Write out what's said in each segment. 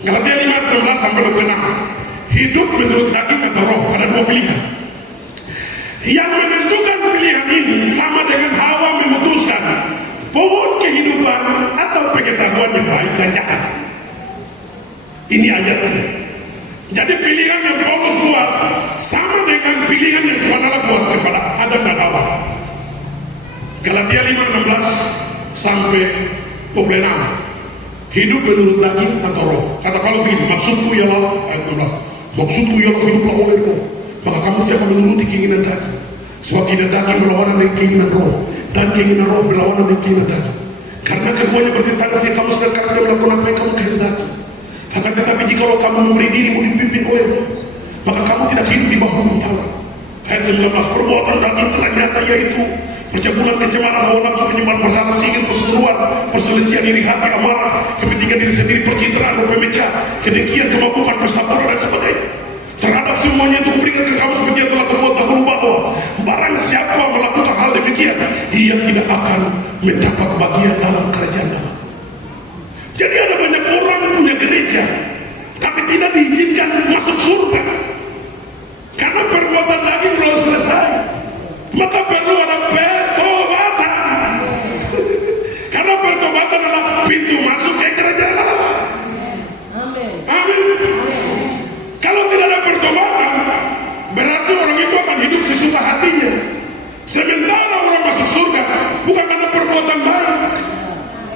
Galatia 5:16 sampai 26. Hidup menurut daging atau roh, ada dua pilihan. Yang menentukan pilihan ini sama dengan Hawa memutuskan pohon kehidupan atau pengetahuan yang baik dan jahat. Ini ayatnya. Jadi pilihan yang Paulus buat sama dengan pilihan yang Tuhan Allah buat kepada Adam dan Hawa. Galatia 5:16 sampai 26. Hidup menurut daging atau roh. Kata Paulus begini, maksudku ialah ayat 16. Maksudku ialah hiduplah oleh roh, maka kamu tidak akan menuruti keinginan daging. Sebab keinginan daging berlawanan dengan keinginan roh, dan keinginan roh berlawanan dengan keinginan daging. Karena keduanya bertentangan sehingga kamu sedang tidak melakukan apa yang kamu kehendaki. Akan tetapi jikalau kamu memberi dirimu dipimpin oleh roh, maka kamu tidak hidup di bawah hukum Taurat. Ayat 19, perbuatan daging telah nyata, yaitu percabulan, kecemaran, hawa nafsu, penyembahan berhala, sihir, perseteruan, perselisihan, iri hati, amarah, kepentingan diri sendiri, percitraan, pemecah, kedengkian, kemabukan, pesta pora dan sebagainya. Terhadap semuanya itu kuperingatkan kamu seperti yang telah terbuat dahulu, bahwa barang siapa melakukan hal demikian, dia tidak akan mendapat bagian dalam kerajaan Allah. Jadi ada banyak orang punya gereja, tapi tidak diizinkan masuk surga karena perbuatan daging belum selesai. Maka perlu ada pertobatan. Karena pertobatan adalah pintu masuk ke kerajaan Allah. Amin. Kalau tidak ada pertobatan, berarti orang itu akan hidup sesuka hatinya. Sementara orang masuk surga bukan karena perbuatan baik.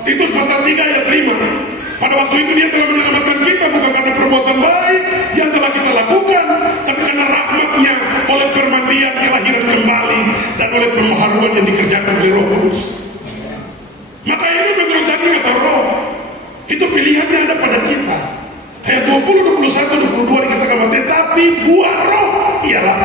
Titus pasal 3 ayat 5. Pada waktu itu dia telah menyelamatkan kita bukan karena perbuatan baik yang telah kita lakukan, tapi karena rahmatnya oleh permandian kelahiran kembali dan oleh pembaharuan yang dikerjakan oleh Roh Kudus. Maka ini menurut daging atau roh, itu pilihannya ada pada kita. Ayat 20, 21, 22 dikatakan, tetapi buah roh ialah.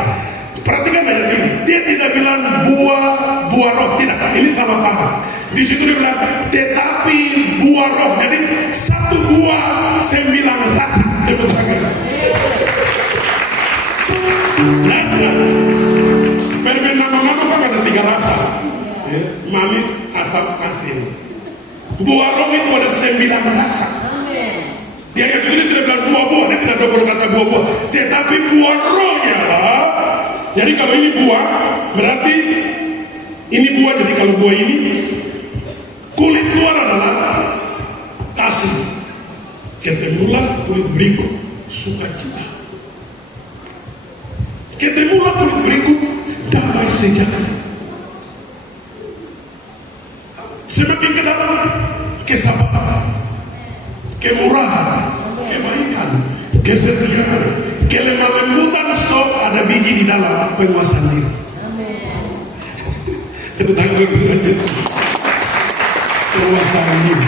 Perhatikan ayat ini, dia tidak bilang buah roh, tidak. Ini salah paham. Di situ dia bilang tetapi buah roh. Jadi satu buah 9 rasa. Permen nama-nama kan ada 3 rasa, manis, asam, asin. Buah roh itu ada 9 rasa. Dia ayat ini tidak bilang buah-buah, dia tidak double kata buah-buah, tetapi buah roh ialah. Jadi kalau ini buah, berarti ini buah. Jadi kalau buah ini, kulit luar adalah kasih, ketemulah kulit berikut sukacita, ketemulah kulit berikut damai sejahtera. Semakin ke dalam, kesabaran, kemurahan, kebaikan, kesetiaan, kelemah lembutan, stop, ada biji di dalam penguasaan diri. Tepuk tangan bagi Yesus. Penguasaan diri.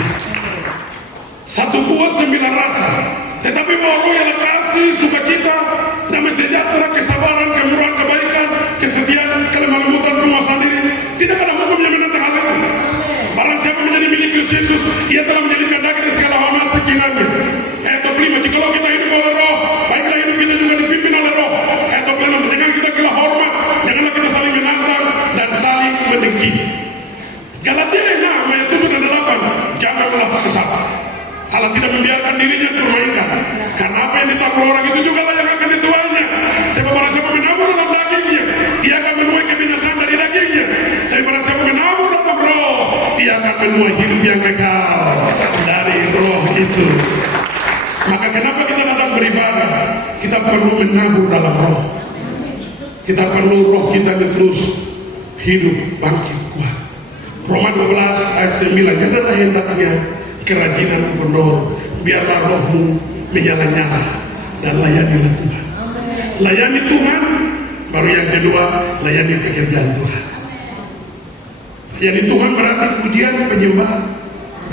Satu buah 9 rasa, tetapi buah roh ialah kasih, sukacita, damai sejahtera, kesabaran, kemurahan, kebaikan, kesetiaan, kelemah lembutan, penguasaan diri. Tidak ada hukum yang menentang hal itu. Barang siapa menjadi milik Kristus Yesus, ia telah menjadikan daging dari segala hawa nafsu keinginannya. Ayat 25, jikalau kita hidup oleh roh, baiklah hidup kita juga dipimpin oleh roh. Ayat 26, jangan kita kalah hormat, janganlah kita saling menantang dan saling mendengki. Galatia 6 ayat 7 dan 8, janganlah sesat. Allah tidak membiarkan dirinya dipermainkan, karena apa yang ditakut orang itu juga lah yang akan dituainya. Sebab barang siapa menabur dalam dagingnya, dia akan menuai kebinasaan dari dagingnya. Tapi barang siapa menabur dalam roh, dia akan menuai hidup yang kekal dari roh itu. Maka kenapa kita datang beribadah? Kita perlu menabur dalam roh. Kita perlu roh kita terus hidup, bangkit, kuat. Roma 12 ayat 9, janganlah hendaknya kerajinan gubernur, biarlah rohmu menyala-nyala dan layanilah Tuhan. Layani Tuhan, baru yang kedua layani pekerjaan Tuhan. Layani Tuhan berarti pujian, penyembahan,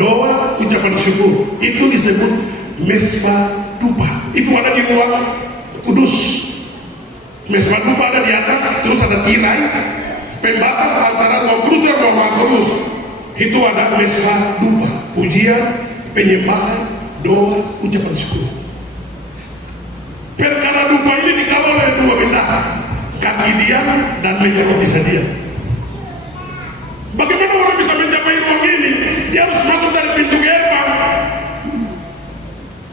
doa, ucapan syukur. Itu disebut mesbah dupa. Itu ada di ruang kudus. Mesbah dupa ada di atas, terus ada tirai pembatas antara ruang kudus dan ruang maha kudus. Itu ada mesbah dupa, pujian, penyembahan, doa, ucapan syukur. Perkara dupa ini dikawal oleh 2 benda, kaki dia dan meja roti sedia. Bagaimana orang bisa mencapai ruang ini? Dia harus masuk dari pintu gerbang.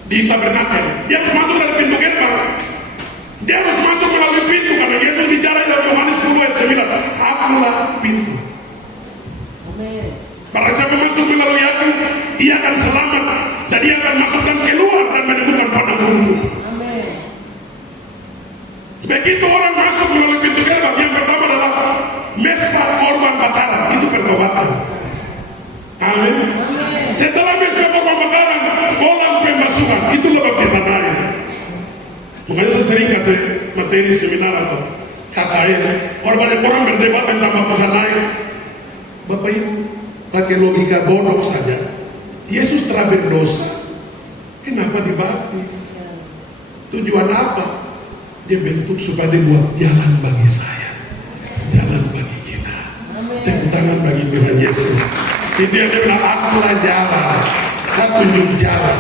di tabernakel, dia harus masuk dari pintu gerbang. Dia harus masuk melalui pintu karena Yesus bicara dalam Yohanes 10 ayat 9, akulah pintu. Barang siapa masuk melalui aku, ia akan selamat dan dia akan masuk dan keluar dan menemukan padang rumput. Begitu orang masuk melalui pintu gerbang, yang pertama adalah mesbah korban bakaran, itu pertobatan. Amin. Setelah mesbah korban bakaran, kolam pembasuhan, itulah baptisan air. Makanya saya sering kasih materi seminar atau KKN, orang berdebat tentang baptisan air. Bapak Ibu, pakai logika bodoh saja. Yesus telah berdosa, kenapa dibaptis? Tujuan apa? Dia bentuk supaya dibuat jalan bagi saya, jalan bagi kita. Tepuk tangan bagi Tuhan Yesus. Itu yang dia bilang, akulah jalan, saya tunjuk jalan,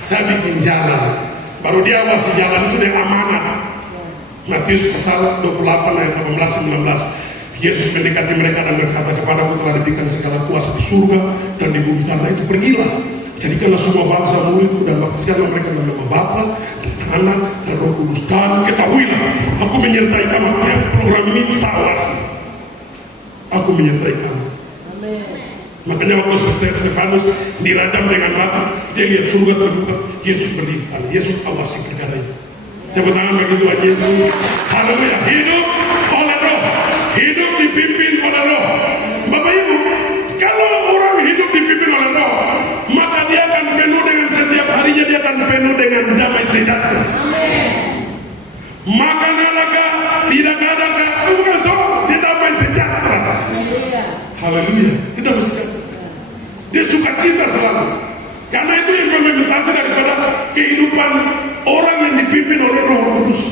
saya bikin jalan. Baru dia awasi jalan itu dengan amanat. Matius pasal 28 ayat 18-19. Yesus mendekati mereka dan berkata, kepadaku telah diberikan segala kuasa di surga dan di bumi, karena itu pergilah, jadikanlah semua bangsa muridku dan baptiskanlah mereka dalam nama Bapa dan Anak dan Roh Kudus, dan ketahuilah aku menyertai kamu. Program ini salah sih, aku menyertai kamu. Makanya waktu Stefanus dirajam dengan batu, dia lihat surga terbuka, Yesus berdiri, Yesus awasi perkara itu. Tepuk tangan bagi Tuhan Yesus. Haleluya. Hidup oleh Roh, hidup dipimpin oleh Roh. Bapak Ibu, kalau orang hidup dipimpin oleh Roh, maka dia akan penuh dengan, setiap harinya dia akan penuh dengan damai sejahtera. Makan adakah, tidak adakah, bukan soal, dia damai sejahtera. Haleluya, dia damai sejahtera. Dia suka cinta selalu. Karena itu yang implementasi daripada kehidupan orang yang dipimpin oleh Roh Kudus.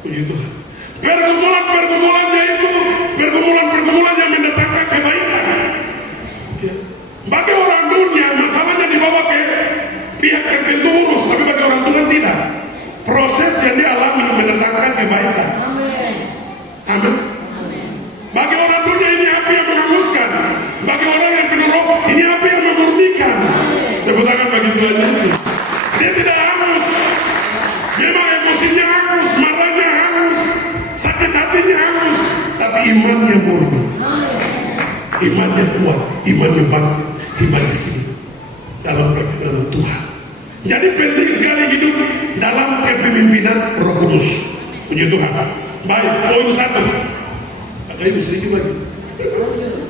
Puji Tuhan. Pergumulan-pergumulannya itu pergumulan yang mendatangkan kebaikan. Bagi orang dunia masalahnya dibawa ke pihak tertentu urus, tapi bagi orang Tuhan tidak. Proses yang dialami mendatangkan kebaikan. Amin. Bagi orang dunia ini api yang menghanguskan. Bagi orang yang penuh Roh, ini api yang memurnikan. Tepuk tangan bagi Tuhan Yesus. Dia tidak hangus. Memang emosinya hangus, marahnya hangus, sakit hatinya hangus, tapi imannya murni, imannya kuat, imannya bangkit, imannya hidup dalam perkenanan Tuhan. Jadi penting sekali hidup dalam kepemimpinan Roh Kudus. Puji Tuhan. Baik, poin 1. Ada ibu sedikit lagi.